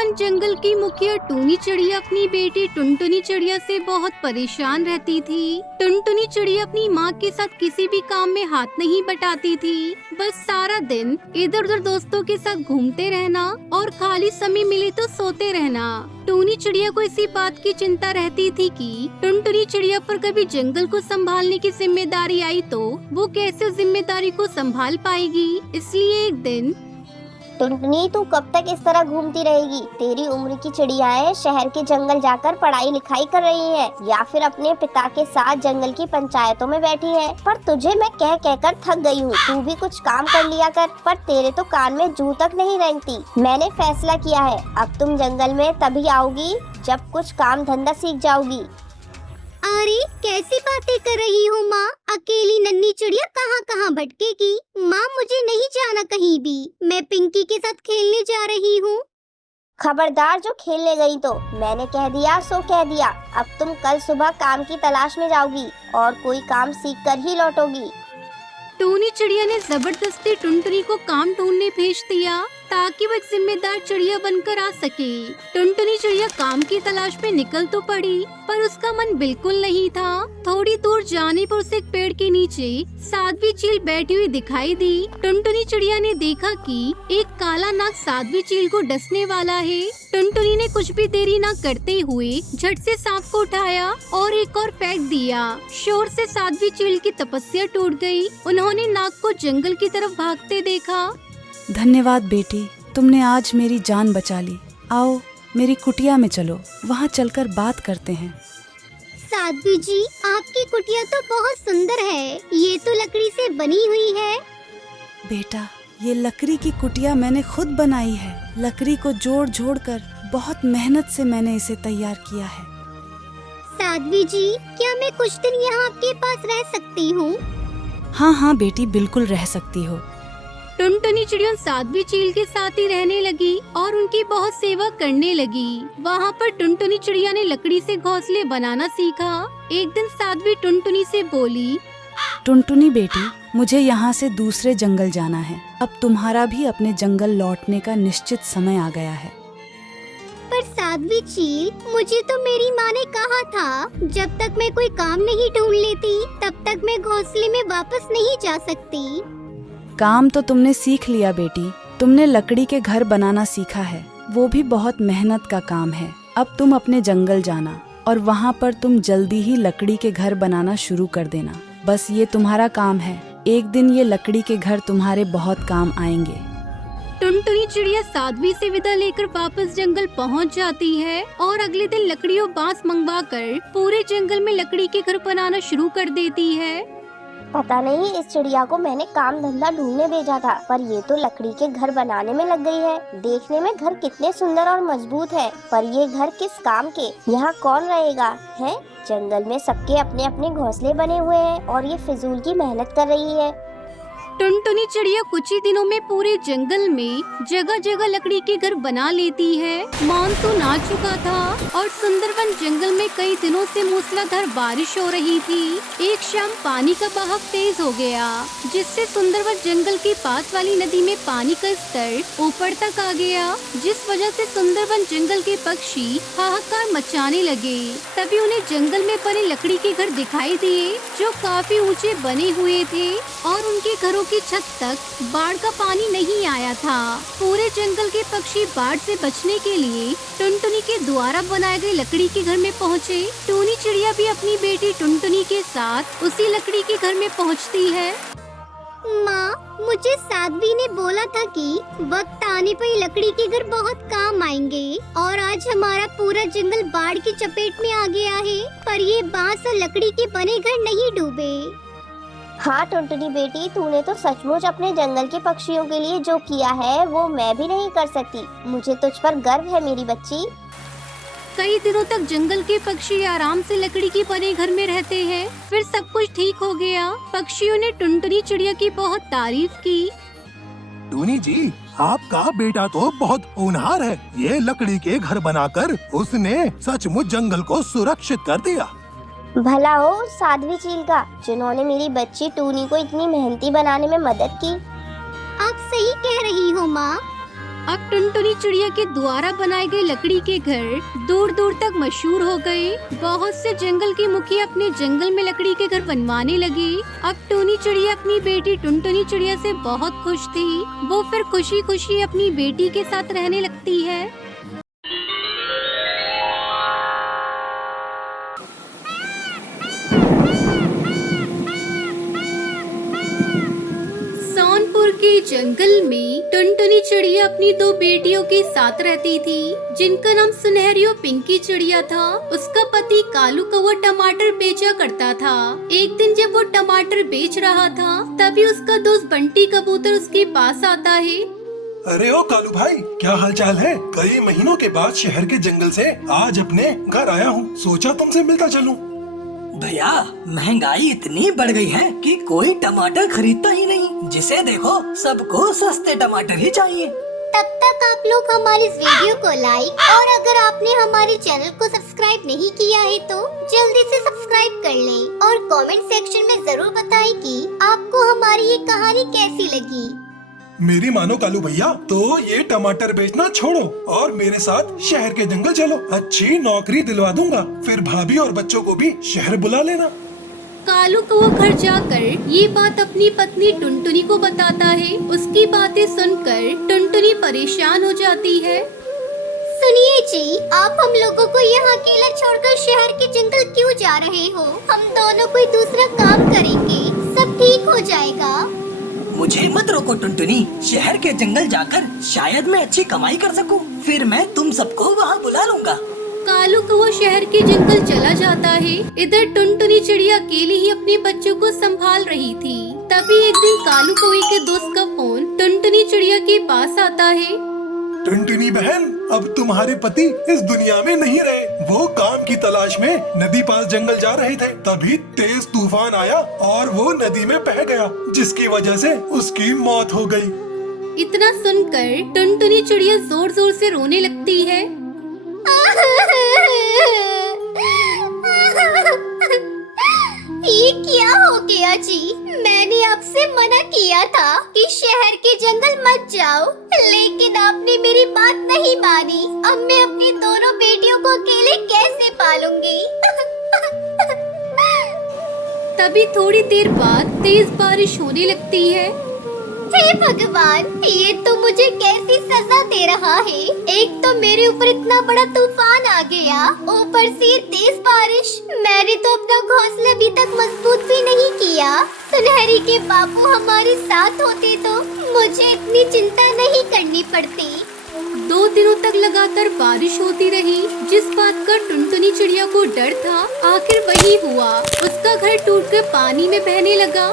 सुंदरवन जंगल की मुखिया टूनी चिड़िया अपनी बेटी टुनटुनी चिड़िया से बहुत परेशान रहती थी। टुनटुनी चिड़िया अपनी माँ के साथ किसी भी काम में हाथ नहीं बटाती थी। बस सारा दिन इधर उधर दोस्तों के साथ घूमते रहना और खाली समय मिले तो सोते रहना। टूनी चिड़िया को इसी बात की चिंता रहती थी कि टुनटुनी चिड़िया पर कभी जंगल को संभालने की जिम्मेदारी आई तो वो कैसे उस जिम्मेदारी को संभाल पाएगी। इसलिए एक दिन, टुनटुनी, तू कब तक इस तरह घूमती रहेगी? तेरी उम्र की चिड़ियाएं शहर के जंगल जाकर पढ़ाई लिखाई कर रही हैं या फिर अपने पिता के साथ जंगल की पंचायतों में बैठी हैं। पर तुझे मैं कह कर थक गई हूँ। तू भी कुछ काम कर लिया कर। पर तेरे तो कान में जू तक नहीं रेंगती। मैंने फैसला किया है, अब तुम जंगल में तभी आओगी जब कुछ काम धंधा सीख जाओगी। अरे कैसी बातें कर रही हो माँ? अकेली नन्ही चिड़िया कहाँ कहाँ भटकेगी? माँ, मुझे नहीं जाना कहीं भी। मैं पिंकी के साथ खेलने जा रही हूँ। खबरदार, जो खेलने गई तो मैंने कह दिया सो कह दिया। अब तुम कल सुबह काम की तलाश में जाओगी और कोई काम सीख कर ही लौटोगी। टूनी चिड़िया ने जबरदस्ती टुनटुनी को काम ढूंढने भेज दिया ताकि वो एक जिम्मेदार चिड़िया बनकर आ सके। टुनटुनी चिड़िया काम की तलाश में निकल तो पड़ी, पर उसका मन बिल्कुल नहीं था। थोड़ी दूर जाने पर उसे एक पेड़ के नीचे साध्वी चील बैठी हुई दिखाई दी। टुनटुनी चिड़िया ने देखा कि एक काला नाग साध्वी चील को डसने वाला है। टुनटुनी ने कुछ भी देरी न करते हुए झट से सांप को उठाया और एक और फेंक दिया। शोर से साध्वी चील की तपस्या टूट गई। उन्होंने नाग को जंगल की तरफ भागते देखा। धन्यवाद बेटी, तुमने आज मेरी जान बचा ली। आओ मेरी कुटिया में चलो, वहाँ चलकर बात करते हैं। साध्वी जी, आपकी कुटिया तो बहुत सुंदर है। ये तो लकड़ी से बनी हुई है। बेटा, ये लकड़ी की कुटिया मैंने खुद बनाई है। लकड़ी को जोड़ जोड़ कर बहुत मेहनत से मैंने इसे तैयार किया है। साध्वी जी, क्या मैं कुछ दिन यहाँ आपके पास रह सकती हूँ? हाँ हाँ बेटी, बिल्कुल रह सकती हो। टुनटुनी चिड़िया साध्वी चील के साथ ही रहने लगी और उनकी बहुत सेवा करने लगी। वहाँ पर टुनटुनी चिड़िया ने लकड़ी से घोंसले बनाना सीखा। एक दिन साध्वी टुनटुनी से बोली, टुनटुनी बेटी, मुझे यहाँ से दूसरे जंगल जाना है। अब तुम्हारा भी अपने जंगल लौटने का निश्चित समय आ गया है। पर साध्वी चील, मुझे तो मेरी माँ ने कहा था जब तक मैं कोई काम नहीं ढूंढ लेती तब तक मैं घोंसले में वापस नहीं जा सकती। काम तो तुमने सीख लिया बेटी। तुमने लकड़ी के घर बनाना सीखा है, वो भी बहुत मेहनत का काम है। अब तुम अपने जंगल जाना और वहाँ पर तुम जल्दी ही लकड़ी के घर बनाना शुरू कर देना। बस ये तुम्हारा काम है। एक दिन ये लकड़ी के घर तुम्हारे बहुत काम आएंगे। टुनटुनी चिड़िया साध्वी से विदा लेकर वापस जंगल पहुंच जाती है और अगले दिन लकड़ी और बांस मंगवाकर पूरे जंगल में लकड़ी के घर बनाना शुरू कर देती है। पता नहीं इस चिड़िया को मैंने काम धंधा ढूंढने भेजा था, पर ये तो लकड़ी के घर बनाने में लग गई है। देखने में घर कितने सुंदर और मजबूत है, पर ये घर किस काम के? यहाँ कौन रहेगा? है जंगल में सबके अपने अपने घोंसले बने हुए हैं और ये फिजूल की मेहनत कर रही है। टुनटुनी चिड़िया कुछ ही दिनों में पूरे जंगल में जगह जगह लकड़ी के घर बना लेती है। मानसून आ चुका था और सुंदरवन जंगल में कई दिनों से मूसलाधार बारिश हो रही थी। एक शाम पानी का बहाव तेज हो गया, जिससे सुंदरवन जंगल के पास वाली नदी में पानी का स्तर ऊपर तक आ गया, जिस वजह से सुंदरवन जंगल के पक्षी हाहाकार मचाने लगे। तभी उन्हें जंगल में बने लकड़ी के घर दिखाई दिए, जो काफी ऊंचे बने हुए थे और उनके घरों की छत तक बाढ़ का पानी नहीं आया था। पूरे जंगल के पक्षी बाढ़ से बचने के लिए टुनटुनी के द्वारा बनाए गए लकड़ी के घर में पहुँचे। टूनी चिड़िया भी अपनी बेटी टुनटुनी के साथ उसी लकड़ी के घर में पहुँचती है। माँ, मुझे साध्वी ने बोला था कि वक्त आने पर ये लकड़ी के घर बहुत काम आएंगे और आज हमारा पूरा जंगल बाढ़ की चपेट में आ गया है, पर ये बांस और लकड़ी के बने घर नहीं डूबे। हाँ टुनटुनी बेटी, तूने तो सचमुच अपने जंगल के पक्षियों के लिए जो किया है वो मैं भी नहीं कर सकती। मुझे तुझ पर गर्व है मेरी बच्ची। कई दिनों तक जंगल के पक्षी आराम से लकड़ी के बने घर में रहते हैं। फिर सब कुछ ठीक हो गया। पक्षियों ने टुनटुनी चिड़िया की बहुत तारीफ की। टूनी जी, आपका बेटा तो बहुत होनहार है। ये लकड़ी के घर बनाकर उसने सचमुच जंगल को सुरक्षित कर दिया। भला हो साध्वी चील का, जिन्होंने मेरी बच्ची टूनी को इतनी मेहनती बनाने में मदद की। आप सही कह रही हो माँ। अब टुनटुनी चिड़िया के द्वारा बनाए गए लकड़ी के घर दूर दूर तक मशहूर हो गए। बहुत से जंगल के मुखिया अपने जंगल में लकड़ी के घर बनवाने लगे। अब टूनी चिड़िया अपनी बेटी टुनटुनी चिड़िया से बहुत खुश थी। वो फिर खुशी खुशी अपनी बेटी के साथ रहने लगती है। सोनपुर के जंगल में टुनटुनी चिड़िया अपनी दो बेटियों के साथ रहती थी, जिनका नाम सुनहरी और पिंकी चिड़िया था। उसका पति कालू कौवा टमाटर बेचा करता था। एक दिन जब वो टमाटर बेच रहा था, तभी उसका दोस्त बंटी कबूतर उसके पास आता है। अरे ओ कालू भाई, क्या हालचाल है? कई महीनों के बाद शहर के जंगल से आज अपने घर आया हूँ, सोचा तुमसे मिलता चलूं। भैया, महंगाई इतनी बढ़ गई है कि कोई टमाटर खरीदता ही नहीं। जिसे देखो सबको सस्ते टमाटर ही चाहिए। तब तक आप लोग हमारे इस वीडियो को लाइक और अगर आपने हमारे चैनल को सब्सक्राइब नहीं किया है तो जल्दी से सब्सक्राइब कर लें और कमेंट सेक्शन में जरूर बताएं कि आपको हमारी ये कहानी कैसी लगी। मेरी मानो कालू भैया, तो ये टमाटर बेचना छोड़ो और मेरे साथ शहर के जंगल चलो। अच्छी नौकरी दिलवा दूंगा, फिर भाभी और बच्चों को भी शहर बुला लेना। कालू को वो घर जाकर ये बात अपनी पत्नी टुनटुनी को बताता है। उसकी बातें सुनकर टुनटुनी परेशान हो जाती है। सुनिए जी, आप हम लोगों को यहाँ अकेला छोड़कर शहर के जंगल क्यों जा रहे हो? हम दोनों कोई दूसरा काम करेंगे, सब ठीक हो जाएगा। मुझे मत रोको टुनटुनी, शहर के जंगल जाकर शायद मैं अच्छी कमाई कर सकूं। फिर मैं तुम सबको वहाँ बुला लूँगा। कालू को वो शहर के जंगल चला जाता है। इधर टुनटुनी चिड़िया अकेली ही अपने बच्चों को संभाल रही थी। तभी एक दिन कालू कौवे के दोस्त का फोन टुनटुनी चिड़िया के पास आता है। टुनटुनी बहन, अब तुम्हारे पति इस दुनिया में नहीं रहे। वो काम की तलाश में नदी पास जंगल जा रहे थे, तभी तेज तूफान आया और वो नदी में बह गया, जिसकी वजह से उसकी मौत हो गई। इतना सुनकर टुनटुनी चिड़िया जोर जोर से रोने लगती है। ये क्या हो गया जी? मैंने आपसे मना किया था कि शहर के जंगल मत जाओ, लेकिन आपने मेरी बात नहीं मानी। अब मैं अपनी दोनों बेटियों को अकेले कैसे पालूंगी? तभी थोड़ी देर बाद तेज बारिश होने लगती है। हे भगवान, ये तो मुझे कैसी सजा दे रहा है। एक तो मेरे ऊपर इतना बड़ा तूफान आ गया, ऊपर से तेज बारिश। मैंने तो अपना घोंसला अभी तक मजबूत भी नहीं किया। सुनहरी के बाबू हमारे साथ होते तो मुझे इतनी चिंता नहीं करनी पड़ती। 2 दिनों तक लगातार बारिश होती रही। जिस बात का टुनटुनी चिड़िया को डर था, आखिर वही हुआ। उसका घर टूटकर पानी में बहने लगा।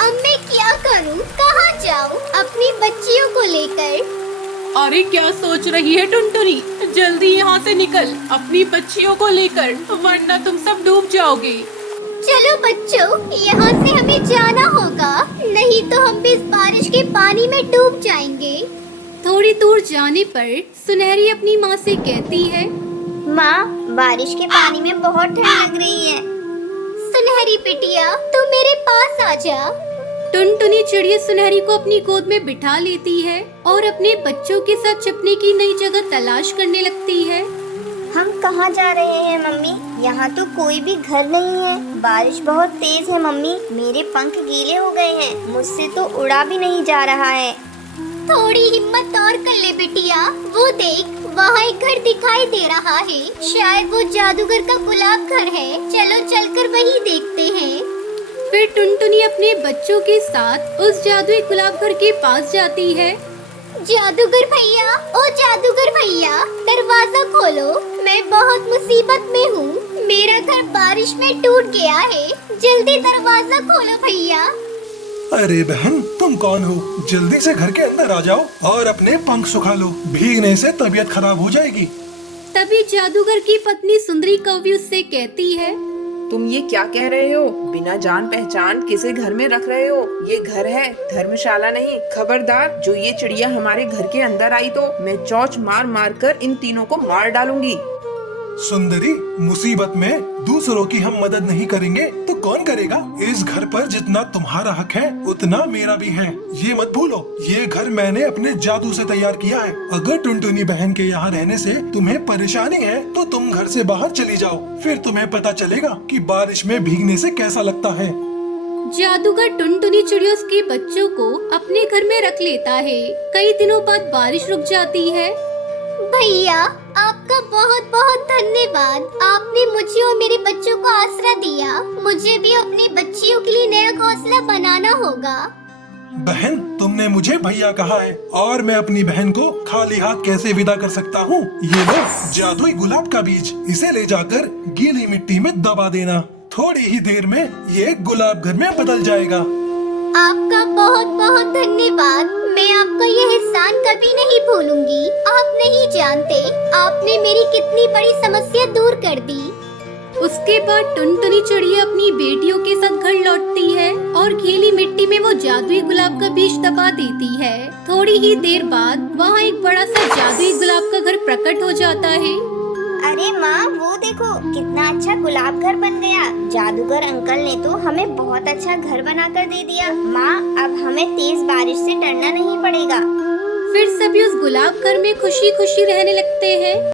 अब मैं क्या करूं? कहाँ जाऊं अपनी बच्चियों को लेकर? अरे क्या सोच रही है टुनटुनी, जल्दी यहाँ से निकल अपनी बच्चियों को लेकर, वरना तुम सब डूब जाओगे। चलो बच्चों, यहाँ से हमें जाना होगा, नहीं तो हम भी इस बारिश के पानी में डूब जाएंगे। थोड़ी दूर जाने पर सुनहरी अपनी माँ से कहती है, माँ, बारिश के पानी में बहुत ठंड लग रही है। सुनहरी बिटिया, तू मेरे पास आ जा। टुनटुनी चिड़िया सुनहरी को अपनी गोद में बिठा लेती है और अपने बच्चों के साथ छिपने की नई जगह तलाश करने लगती है। हम कहाँ जा रहे हैं मम्मी? यहाँ तो कोई भी घर नहीं है। बारिश बहुत तेज है मम्मी, मेरे पंख गीले हो गए हैं, मुझसे तो उड़ा भी नहीं जा रहा है। थोड़ी हिम्मत और कर ले बिटिया, वो देख वहाँ एक घर दिखाई दे रहा है, शायद वो जादूगर का गुलाब घर है। चलो चलकर वही देखते हैं। फिर टुनटुनी अपने बच्चों के साथ उस जादुई गुलाब घर के पास जाती है। जादूगर भैया, ओ जादूगर भैया, दरवाजा खोलो, मैं बहुत मुसीबत में हूँ। मेरा घर बारिश में टूट गया है, जल्दी दरवाजा खोलो भैया। अरे बहन, तुम कौन हो? जल्दी से घर के अंदर आ जाओ और अपने पंख सुखा लो, भीगने से तबीयत खराब हो जाएगी। तभी जादूगर की पत्नी सुंदरी कौवी उससे कहती है, तुम ये क्या कह रहे हो? बिना जान पहचान किसे घर में रख रहे हो? ये घर है, धर्मशाला नहीं। खबरदार, जो ये चिड़िया हमारे घर के अंदर आई तो मैं चोंच मार मार कर इन तीनों को मार डालूंगी। सुंदरी, मुसीबत में दूसरों की हम मदद नहीं करेंगे तो कौन करेगा? इस घर पर जितना तुम्हारा हक है उतना मेरा भी है, ये मत भूलो। ये घर मैंने अपने जादू से तैयार किया है। अगर टुनटुनी बहन के यहाँ रहने से तुम्हें परेशानी है तो तुम घर से बाहर चली जाओ, फिर तुम्हें पता चलेगा कि बारिश में भीगने से कैसा लगता है। जादूगर टुनटुनी चिड़िया उसके बच्चों को अपने घर में रख लेता है। कई दिनों बाद बारिश रुक जाती है। भैया आपका बहुत बहुत धन्यवाद। आपने मुझे और मेरे बच्चों को आसरा दिया। मुझे भी अपनी बच्चियों के लिए नया घोंसला बनाना होगा। बहन, तुमने मुझे भैया कहा है और मैं अपनी बहन को खाली हाथ कैसे विदा कर सकता हूँ? ये लो जादुई गुलाब का बीज, इसे ले जाकर गीली मिट्टी में दबा देना। थोड़ी ही देर में ये गुलाब घर में बदल जाएगा। आपका बहुत बहुत धन्यवाद। मैं आपका यह एहसान कभी नहीं भूलूंगी। आप नहीं जानते आपने मेरी कितनी बड़ी समस्या दूर कर दी। उसके बाद टुनटुनी चिड़िया अपनी बेटियों के साथ घर लौटती है और गीली मिट्टी में वो जादुई गुलाब का बीज दबा देती है। थोड़ी ही देर बाद वहाँ एक बड़ा सा जादुई गुलाब का घर प्रकट हो जाता है। अरे माँ, वो देखो कितना अच्छा गुलाब घर बन गया। जादूगर अंकल ने तो हमें बहुत अच्छा घर बनाकर दे दिया। माँ, अब हमें तेज बारिश से डरना नहीं पड़ेगा। फिर सभी उस गुलाब घर में खुशी खुशी रहने लगते हैं।